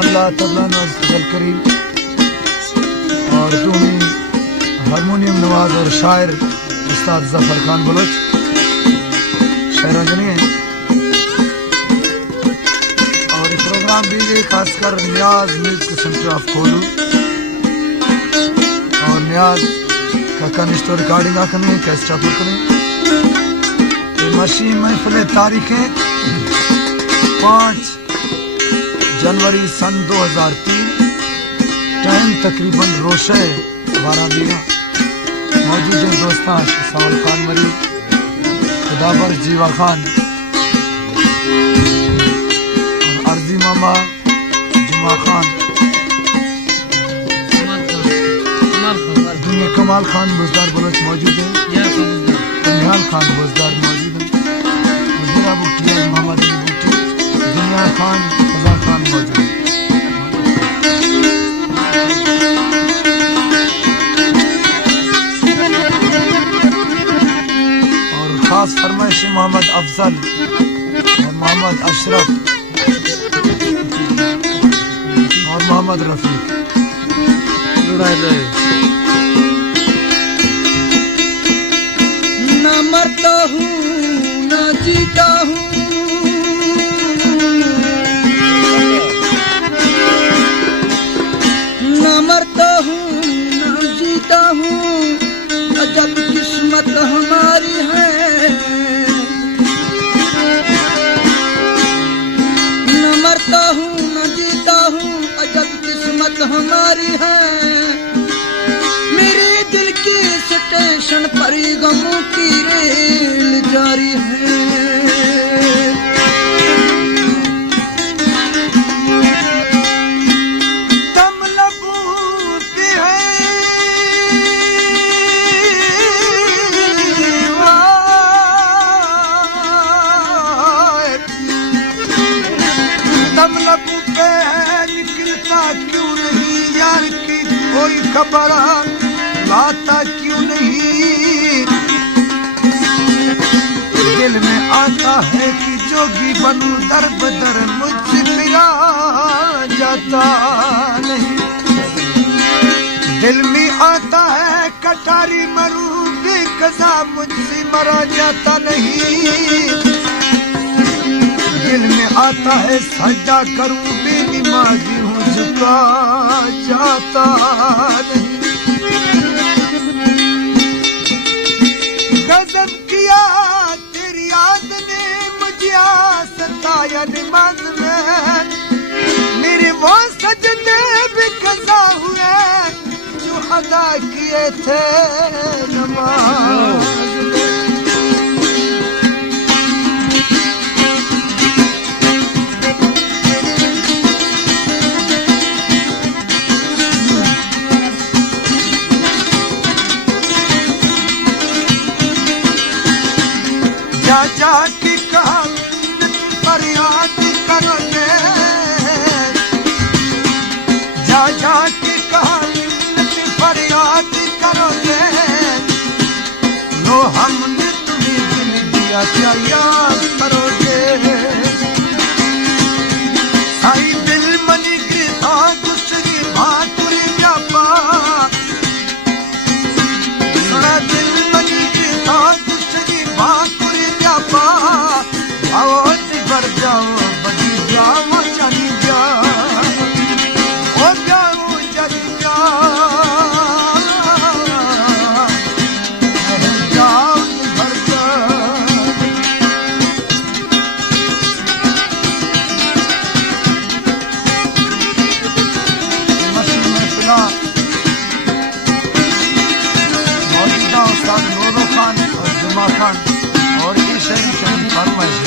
मोहल्ला तबला नवाज करीम और टूमी हारमोनियम नवाज और शायर उस्ताद जफर खान बलोच शहरजनी है। और ये प्रोग्राम भी गई खासकर न्याज म्यूजिक सेंटर ऑफ कोलू और न्याज का कनिष्ठ रिकॉर्डिंग आखने कैस्टा पुरकने मशीन महफिल तारीखें 5 जनवरी सन 2003 टाइम तकरीबन रोशे 12 मौजूद है दोस्तान साउल खान मरी खुदाबर जीवा खान और अर्जी मामा जुमा खान दुनिया कमाल खान बुजदार बलोच मौजूद है। निहाल खान बुजदार मौजूद है। मोहम्मद अली बूटी दुनिया खान खजा खान मौजूद है। और खास फरमाइश मोहम्मद अफजल और मोहम्मद अशरफ और मोहम्मद रफीक न मरता हूँ न जीता हूँ, न मरता हूँ न जीता हूँ, अजब किस्मत हमारी है। न मरता हूँ न जीता हूँ, अजब किस्मत हमारी है। मेरे दिल के स्टेशन पर गमों की रेल जारी है। दम लबों पे है दम लबों पे है, निकलता क्यों नहीं यार की कोई खबर, लाता क्यों नहीं दिल में आता है कि जोगी बनूं दर बदर मुझसे पिया जाता नहीं। दिल में आता है कटारी मरूं बेकसा मुझसे मरा जाता नहीं। दिल में आता है सजदा करूं बेनमाजी हूँ झुका जाता नहीं। गजब किया तेरी याद ने मुझे सताया नमाज में, मेरे वो सजदे भी कज़ा हुए जो अदा किए थे नमाज में। जा जा के कहा फरियाद करोगे, जा जा के कहा फरियाद करोगे, लो हमने तुम्हें दिल दिया क्या याद करोगे। साई दिल मनी की दूसरी भातुरी व्यापा, दिल मनी की दूसरी भातुरी व्यापा, आओ भर जाओ बनी जाओ चली जाओ ओ जाओ चली जाओ भर जाओ। मशीन में सुना मौजूदा उस्ताद नूरो खान और जुमा खान और ये शहरी फरमाइश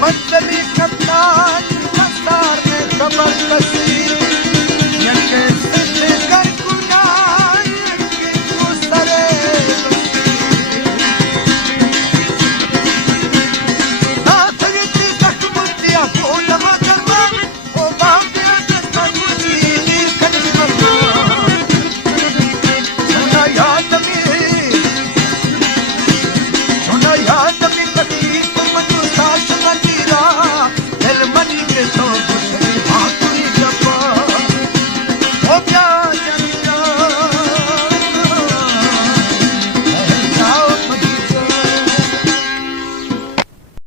मंजली कप्तान कतार में खबर कसी ये कैसे